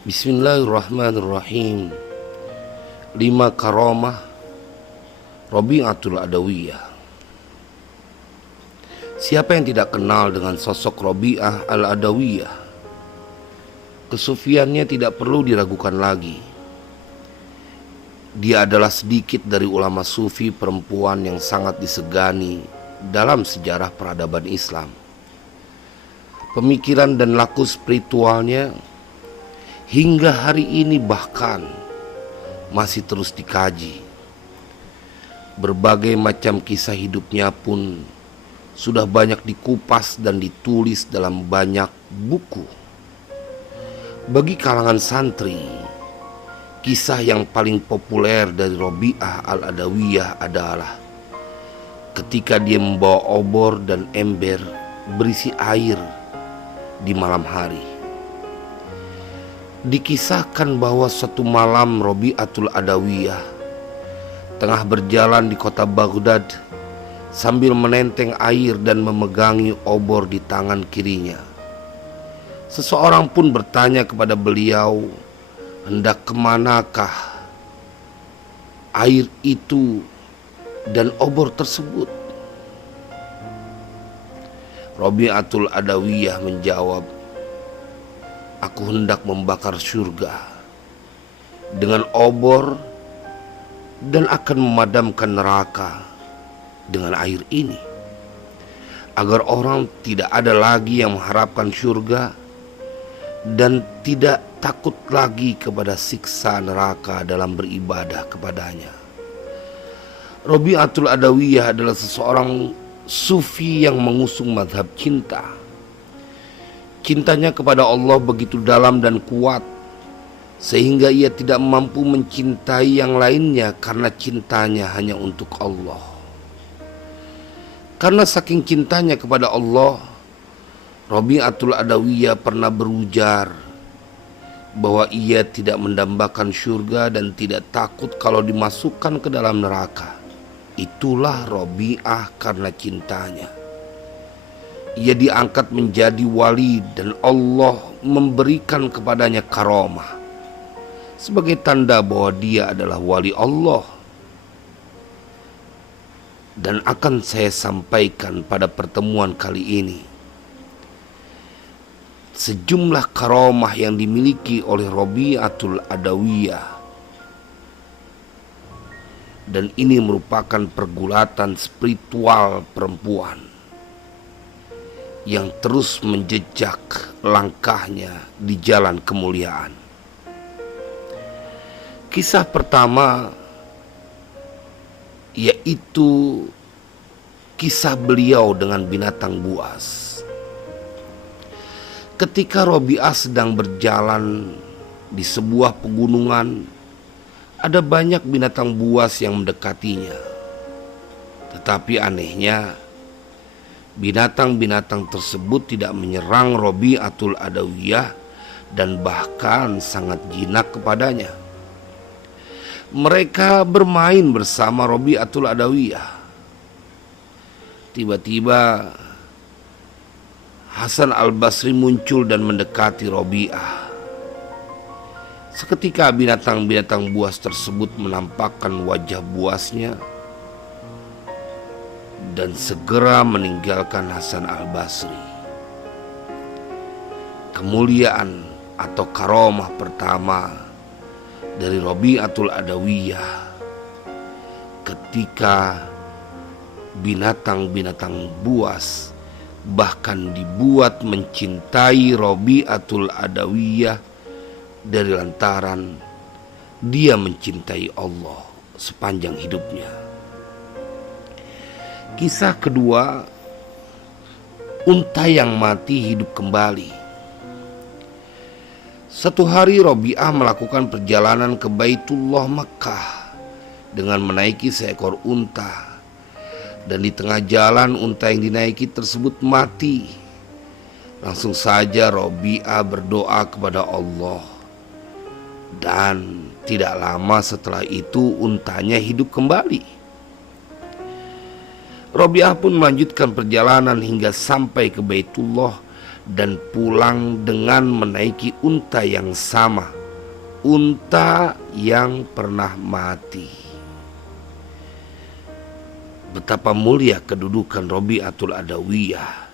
Bismillahirrahmanirrahim. 5 karamah Rabi'atul Adawiyah. Siapa yang tidak kenal dengan sosok Rabi'ah al-Adawiyah? Kesufiannya tidak perlu diragukan lagi. Dia adalah sedikit dari ulama sufi perempuan yang sangat disegani dalam sejarah peradaban Islam. Pemikiran dan laku spiritualnya hingga hari ini bahkan masih terus dikaji. Berbagai macam kisah hidupnya pun sudah banyak dikupas dan ditulis dalam banyak buku. Bagi kalangan santri, kisah yang paling populer dari Rabi'ah al-Adawiyah adalah ketika dia membawa obor dan ember berisi air di malam hari. Dikisahkan bahwa suatu malam Rabi'atul Adawiyah tengah berjalan di kota Baghdad sambil menenteng air dan memegangi obor di tangan kirinya. Seseorang pun bertanya kepada beliau, hendak kemanakah air itu dan obor tersebut? Rabi'atul Adawiyah menjawab, aku hendak membakar surga dengan obor dan akan memadamkan neraka dengan air ini, agar orang tidak ada lagi yang mengharapkan surga dan tidak takut lagi kepada siksa neraka dalam beribadah kepadanya. Rabi'atul Adawiyah adalah seseorang sufi yang mengusung mazhab cinta. Cintanya kepada Allah begitu dalam dan kuat sehingga ia tidak mampu mencintai yang lainnya karena cintanya hanya untuk Allah. Karena saking cintanya kepada Allah, Rabi'atul Adawiyah pernah berujar bahwa ia tidak mendambakan surga dan tidak takut kalau dimasukkan ke dalam neraka. Itulah Rabi'ah karena cintanya. Ia diangkat menjadi wali dan Allah memberikan kepadanya karamah sebagai tanda bahwa dia adalah wali Allah. Dan akan saya sampaikan pada pertemuan kali ini sejumlah karamah yang dimiliki oleh Rabi'atul Adawiyah. Dan ini merupakan pergulatan spiritual perempuan yang terus menjejak langkahnya di jalan kemuliaan. Kisah pertama yaitu kisah beliau dengan binatang buas. Ketika Rabi'ah sedang berjalan di sebuah pegunungan, ada banyak binatang buas yang mendekatinya. Tetapi anehnya, binatang-binatang tersebut tidak menyerang Rabi'atul Adawiyah dan bahkan sangat jinak kepadanya. Mereka bermain bersama Rabi'atul Adawiyah. Tiba-tiba Hasan al-Basri muncul dan mendekati Rabi'ah. Seketika binatang-binatang buas tersebut menampakkan wajah buasnya dan segera meninggalkan Hasan al-Basri. Kemuliaan atau karamah pertama dari Rabi'atul Adawiyah ketika binatang-binatang buas bahkan dibuat mencintai Rabi'atul Adawiyah dari lantaran dia mencintai Allah sepanjang hidupnya. Kisah kedua, unta yang mati hidup kembali. Satu hari Rabi'ah melakukan perjalanan ke Baitullah Makkah dengan menaiki seekor unta. Dan di tengah jalan unta yang dinaiki tersebut mati. Langsung saja Rabi'ah berdoa kepada Allah. Dan tidak lama setelah itu untanya hidup kembali. Rabi'ah pun melanjutkan perjalanan hingga sampai ke Baitullah dan pulang dengan menaiki unta yang sama, unta yang pernah mati. Betapa mulia kedudukan Rabi'atul Adawiyah.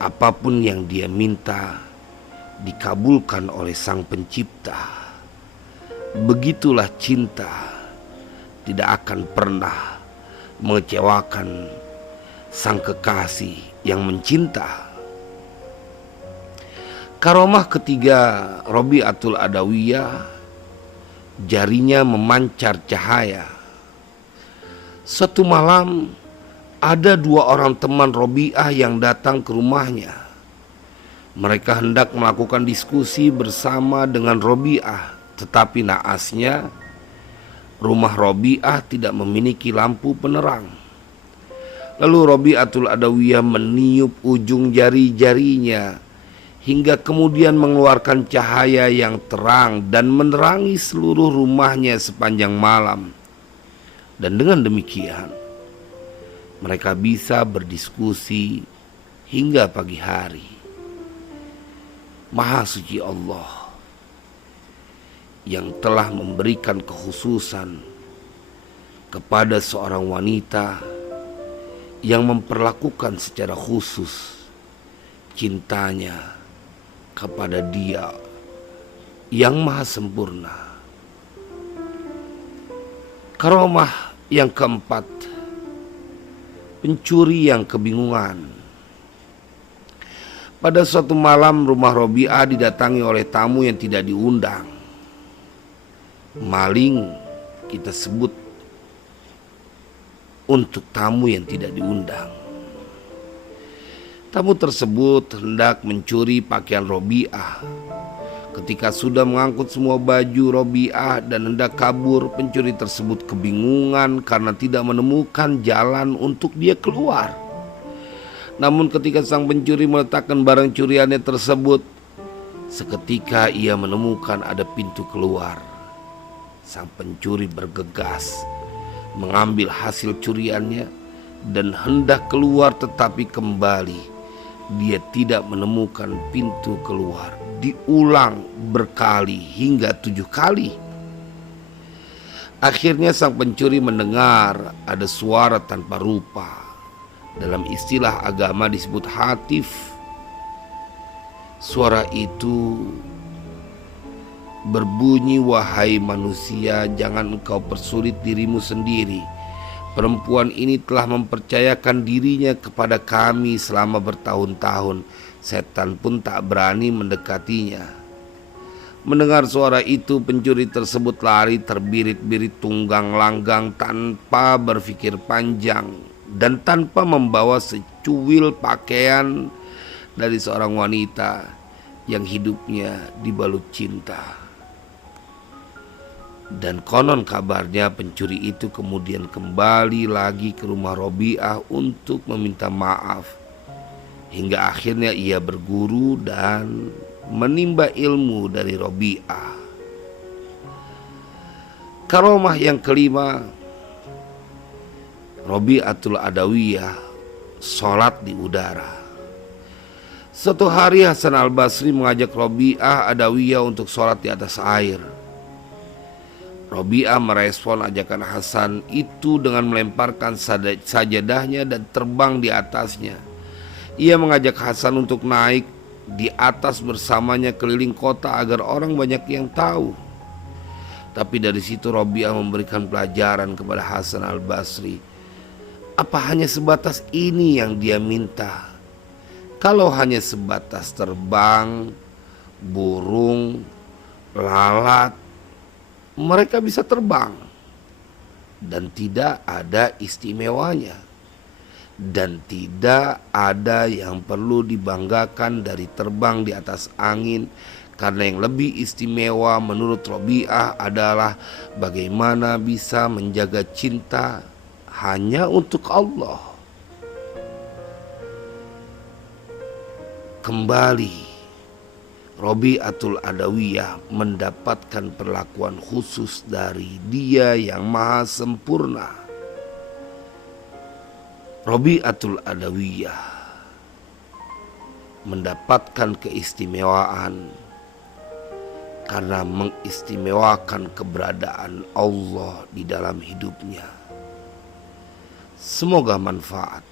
Apapun yang dia minta dikabulkan oleh Sang Pencipta. Begitulah cinta, tidak akan pernah mengecewakan sang kekasih yang mencinta. Karomah ketiga Rabi'atul Adawiyah, jarinya memancar cahaya. Suatu malam ada dua orang teman Rabi'ah yang datang ke rumahnya. Mereka hendak melakukan diskusi bersama dengan Rabi'ah, tetapi naasnya rumah Rabi'ah tidak memiliki lampu penerang. Lalu Rabi'atul Adawiyah meniup ujung jari-jarinya hingga kemudian mengeluarkan cahaya yang terang dan menerangi seluruh rumahnya sepanjang malam. Dan dengan demikian mereka bisa berdiskusi hingga pagi hari. Maha suci Allah yang telah memberikan kekhususan kepada seorang wanita yang memperlakukan secara khusus cintanya kepada Dia yang maha sempurna. Karomah yang keempat, pencuri yang kebingungan. Pada suatu malam rumah Rabi'ah didatangi oleh tamu yang tidak diundang. Maling kita sebut untuk tamu yang tidak diundang. Tamu tersebut hendak mencuri pakaian Rabi'ah. Ketika sudah mengangkut semua baju Rabi'ah dan hendak kabur, pencuri tersebut kebingungan karena tidak menemukan jalan untuk dia keluar. Namun ketika sang pencuri meletakkan barang curiannya tersebut, seketika ia menemukan ada pintu keluar. Sang pencuri bergegas mengambil hasil curiannya dan hendak keluar, tetapi kembali dia tidak menemukan pintu keluar. Diulang berkali hingga 7 kali. Akhirnya sang pencuri mendengar ada suara tanpa rupa. Dalam istilah agama disebut hatif. Suara itu berbunyi, "Wahai manusia, jangan engkau persulit dirimu sendiri. Perempuan ini telah mempercayakan dirinya kepada kami selama bertahun-tahun. Setan pun tak berani mendekatinya." Mendengar suara itu, pencuri tersebut lari terbirit-birit tunggang langgang tanpa berpikir panjang dan tanpa membawa secuil pakaian dari seorang wanita yang hidupnya dibalut cinta. Dan konon kabarnya pencuri itu kemudian kembali lagi ke rumah Rabi'ah untuk meminta maaf. Hingga akhirnya ia berguru dan menimba ilmu dari Rabi'ah. Karomah yang kelima, Rabi'atul Adawiyah, sholat di udara. Suatu hari Hasan al-Basri mengajak Rabi'ah Adawiyah untuk sholat di atas air. Rabi'ah merespon ajakan Hasan itu dengan melemparkan sajadahnya dan terbang di atasnya. Ia mengajak Hasan untuk naik di atas bersamanya keliling kota agar orang banyak yang tahu. Tapi dari situ Rabi'ah memberikan pelajaran kepada Hasan al-Basri. Apa hanya sebatas ini yang dia minta? Kalau hanya sebatas terbang, burung, lalat, mereka bisa terbang dan tidak ada istimewanya, dan tidak ada yang perlu dibanggakan dari terbang di atas angin, karena yang lebih istimewa menurut Rabi'ah adalah bagaimana bisa menjaga cinta hanya untuk Allah. Kembali Rabi'atul Adawiyah mendapatkan perlakuan khusus dari Dia yang maha sempurna. Rabi'atul Adawiyah mendapatkan keistimewaan karena mengistimewakan keberadaan Allah di dalam hidupnya. Semoga manfaat.